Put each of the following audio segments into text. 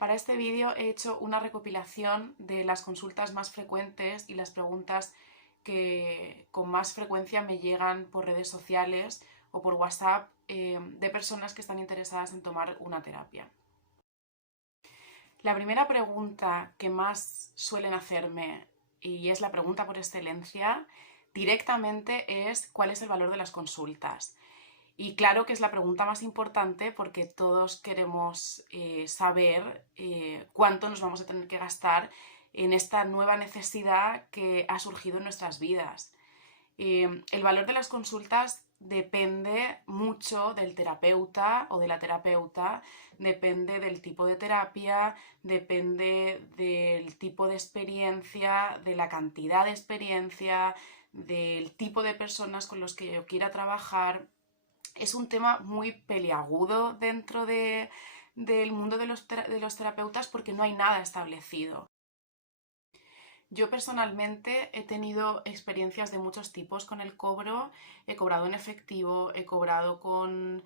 Para este vídeo he hecho una recopilación de las consultas más frecuentes y las preguntas que con más frecuencia me llegan por redes sociales o por WhatsApp de personas que están interesadas en tomar una terapia. La primera pregunta que más suelen hacerme, y es la pregunta por excelencia, directamente es ¿cuál es el valor de las consultas? Y claro que es la pregunta más importante porque todos queremos saber cuánto nos vamos a tener que gastar en esta nueva necesidad que ha surgido en nuestras vidas. El valor de las consultas depende mucho del terapeuta o de la terapeuta, depende del tipo de terapia, depende del tipo de experiencia, de la cantidad de experiencia, del tipo de personas con los que yo quiera trabajar. Es un tema muy peliagudo dentro del mundo de los terapeutas porque no hay nada establecido. Yo personalmente he tenido experiencias de muchos tipos con el cobro. He cobrado en efectivo, he cobrado con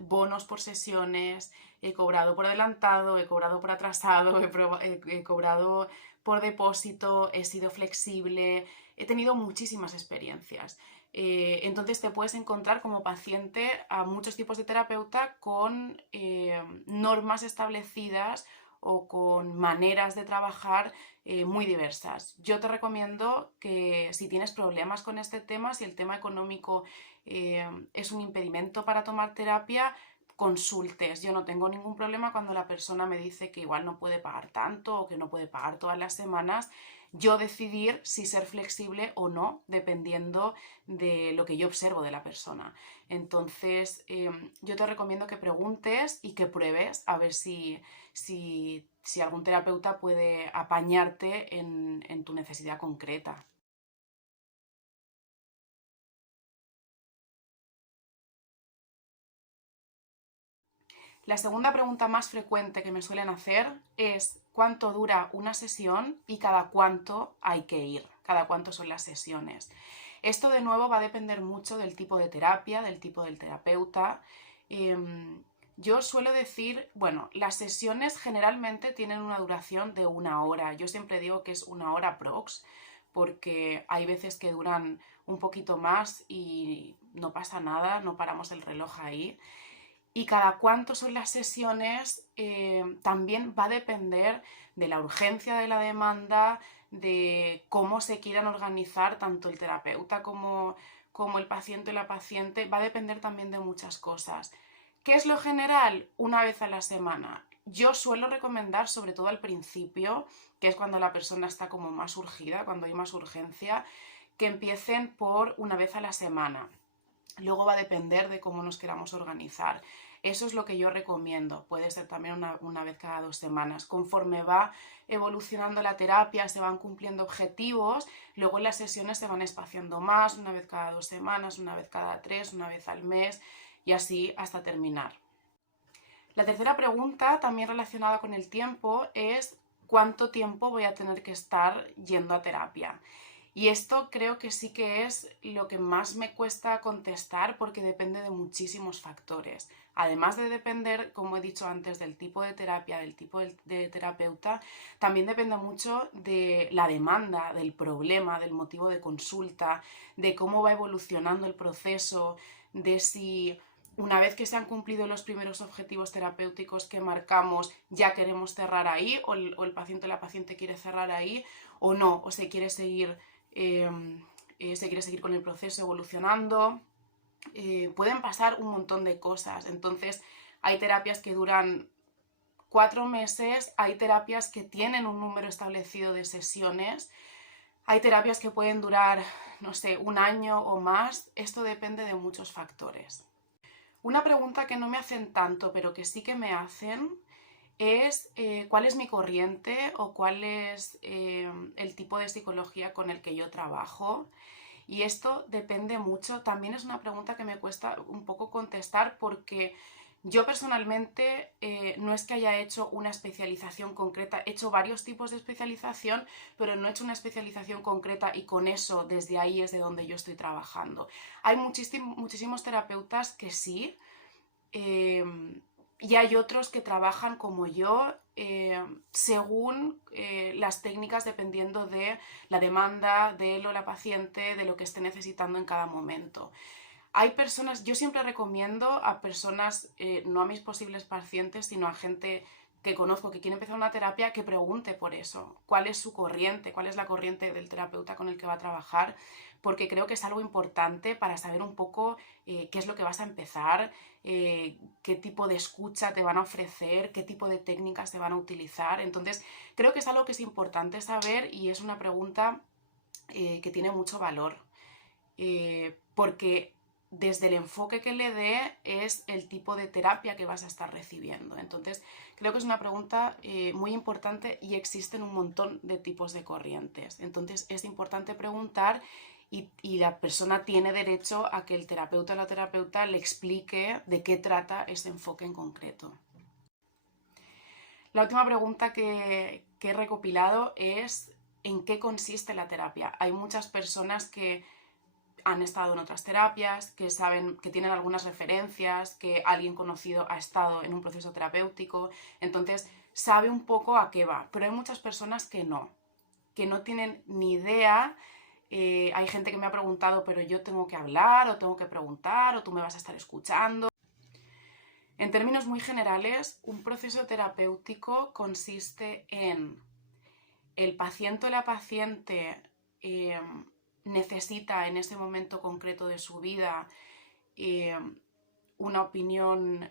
bonos por sesiones, he cobrado por adelantado, he cobrado por atrasado, he cobrado por depósito, he sido flexible, he tenido muchísimas experiencias. Entonces te puedes encontrar como paciente a muchos tipos de terapeuta con normas establecidas o con maneras de trabajar muy diversas. Yo te recomiendo que si tienes problemas con este tema, si el tema económico es un impedimento para tomar terapia, consultes. Yo no tengo ningún problema cuando la persona me dice que igual no puede pagar tanto o que no puede pagar todas las semanas. Yo decidir si ser flexible o no, dependiendo de lo que yo observo de la persona. Entonces, yo te recomiendo que preguntes y que pruebes a ver si algún terapeuta puede apañarte en tu necesidad concreta. La segunda pregunta más frecuente que me suelen hacer es ¿cuánto dura una sesión y cada cuánto hay que ir? ¿Cada cuánto son las sesiones? Esto de nuevo va a depender mucho del tipo de terapia, del tipo del terapeuta. Yo suelo decir, bueno, las sesiones generalmente tienen una duración de 1 hora. Yo siempre digo que es 1 hora prox, porque hay veces que duran un poquito más y no pasa nada, no paramos el reloj ahí. Y cada cuánto son las sesiones también va a depender de la urgencia de la demanda, de cómo se quieran organizar tanto el terapeuta como el paciente o la paciente. Va a depender también de muchas cosas. ¿Qué es lo general? 1 vez a la semana. Yo suelo recomendar, sobre todo al principio, que es cuando la persona está como más urgida, cuando hay más urgencia, que empiecen por 1 vez a la semana. Luego va a depender de cómo nos queramos organizar. Eso es lo que yo recomiendo. Puede ser también una vez cada 2 semanas. Conforme va evolucionando la terapia, se van cumpliendo objetivos, luego las sesiones se van espaciando más, 1 vez cada 2 semanas, 1 vez cada 3, 1 vez al mes y así hasta terminar. La tercera pregunta, también relacionada con el tiempo, es ¿cuánto tiempo voy a tener que estar yendo a terapia? Y esto creo que sí que es lo que más me cuesta contestar porque depende de muchísimos factores. Además de depender, como he dicho antes, del tipo de terapia, del tipo de terapeuta, también depende mucho de la demanda, del problema, del motivo de consulta, de cómo va evolucionando el proceso, de si una vez que se han cumplido los primeros objetivos terapéuticos que marcamos, ya queremos cerrar ahí, o el paciente o la paciente quiere cerrar ahí, o no, o se quiere seguir con el proceso evolucionando. Pueden pasar un montón de cosas. Entonces, hay terapias que duran 4 meses, hay terapias que tienen un número establecido de sesiones, hay terapias que pueden durar, no sé, 1 año o más. Esto depende de muchos factores. Una pregunta que no me hacen tanto, pero que sí que me hacen, es cuál es mi corriente o cuál es el tipo de psicología con el que yo trabajo. Y esto depende mucho. También es una pregunta que me cuesta un poco contestar porque yo personalmente no es que haya hecho una especialización concreta, he hecho varios tipos de especialización, pero no he hecho una especialización concreta y con eso desde ahí es de donde yo estoy trabajando. Hay muchísimos terapeutas que sí, Y hay otros que trabajan como yo, según las técnicas, dependiendo de la demanda de él o la paciente, de lo que esté necesitando en cada momento. Hay personas, yo siempre recomiendo a personas, no a mis posibles pacientes, sino a gente que conozco que quiere empezar una terapia, que pregunte por eso, cuál es su corriente, cuál es la corriente del terapeuta con el que va a trabajar, porque creo que es algo importante para saber un poco qué es lo que vas a empezar, qué tipo de escucha te van a ofrecer, qué tipo de técnicas te van a utilizar. Entonces, creo que es algo que es importante saber y es una pregunta que tiene mucho valor, porque desde el enfoque que le dé es el tipo de terapia que vas a estar recibiendo. Entonces, creo que es una pregunta muy importante y existen un montón de tipos de corrientes. Entonces, es importante preguntar y la persona tiene derecho a que el terapeuta o la terapeuta le explique de qué trata ese enfoque en concreto. La última pregunta que he recopilado es ¿en qué consiste la terapia? Hay muchas personas que han estado en otras terapias, que saben, que tienen algunas referencias, que alguien conocido ha estado en un proceso terapéutico, entonces sabe un poco a qué va, pero hay muchas personas que no tienen ni idea. Hay gente que me ha preguntado, pero yo tengo que hablar o tengo que preguntar o tú me vas a estar escuchando. En términos muy generales, un proceso terapéutico consiste en el paciente o la paciente necesita en ese momento concreto de su vida eh, una opinión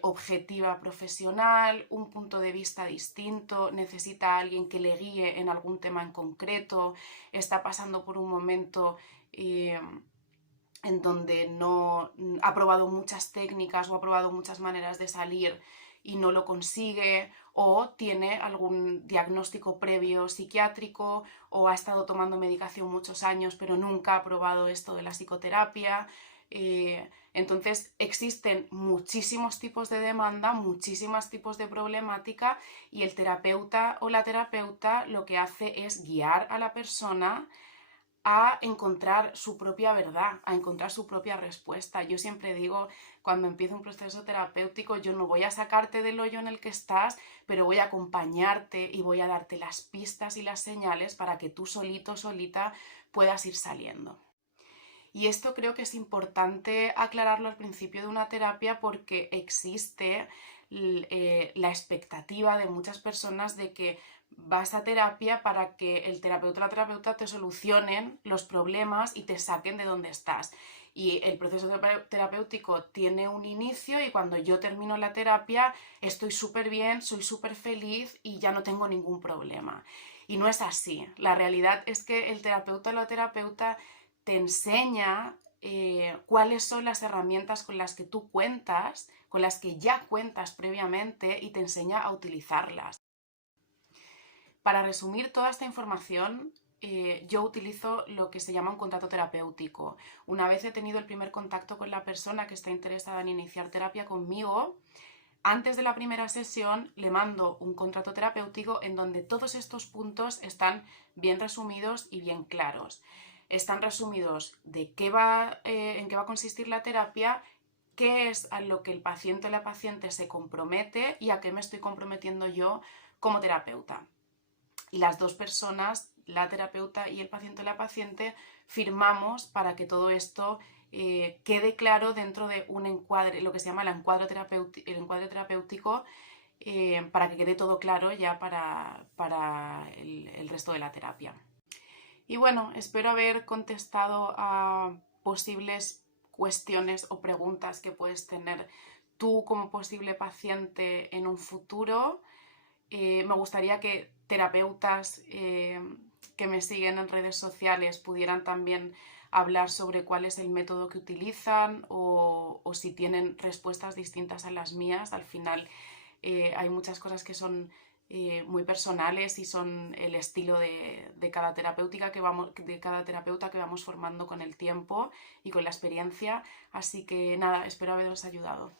objetiva profesional, un punto de vista distinto, necesita a alguien que le guíe en algún tema en concreto, está pasando por un momento en donde no ha probado muchas técnicas o ha probado muchas maneras de salir y no lo consigue, o tiene algún diagnóstico previo psiquiátrico o ha estado tomando medicación muchos años pero nunca ha probado esto de la psicoterapia. Entonces existen muchísimos tipos de demanda, muchísimos tipos de problemática y el terapeuta o la terapeuta lo que hace es guiar a la persona a encontrar su propia verdad, a encontrar su propia respuesta. Yo siempre digo, cuando empiezo un proceso terapéutico, yo no voy a sacarte del hoyo en el que estás, pero voy a acompañarte y voy a darte las pistas y las señales para que tú solito, solita, puedas ir saliendo. Y esto creo que es importante aclararlo al principio de una terapia porque existe la expectativa de muchas personas de que vas a terapia para que el terapeuta o la terapeuta te solucionen los problemas y te saquen de donde estás. Y el proceso terapéutico tiene un inicio y cuando yo termino la terapia estoy súper bien, soy súper feliz y ya no tengo ningún problema. Y no es así. La realidad es que el terapeuta o la terapeuta te enseña cuáles son las herramientas con las que tú cuentas, con las que ya cuentas previamente y te enseña a utilizarlas. Para resumir toda esta información, yo utilizo lo que se llama un contrato terapéutico. Una vez he tenido el primer contacto con la persona que está interesada en iniciar terapia conmigo, antes de la primera sesión le mando un contrato terapéutico en donde todos estos puntos están bien resumidos y bien claros. Están resumidos de en qué va a consistir la terapia, qué es a lo que el paciente o la paciente se compromete y a qué me estoy comprometiendo yo como terapeuta. Y las dos personas, la terapeuta y el paciente o la paciente, firmamos para que todo esto quede claro dentro de un encuadre, lo que se llama el encuadre terapéutico, para que quede todo claro ya para el resto de la terapia. Y bueno, espero haber contestado a posibles cuestiones o preguntas que puedes tener tú como posible paciente en un futuro. Me gustaría que terapeutas que me siguen en redes sociales pudieran también hablar sobre cuál es el método que utilizan o si tienen respuestas distintas a las mías. Al final hay muchas cosas que son muy personales y son el estilo de cada de cada terapeuta que vamos formando con el tiempo y con la experiencia. Así que nada, espero haberos ayudado.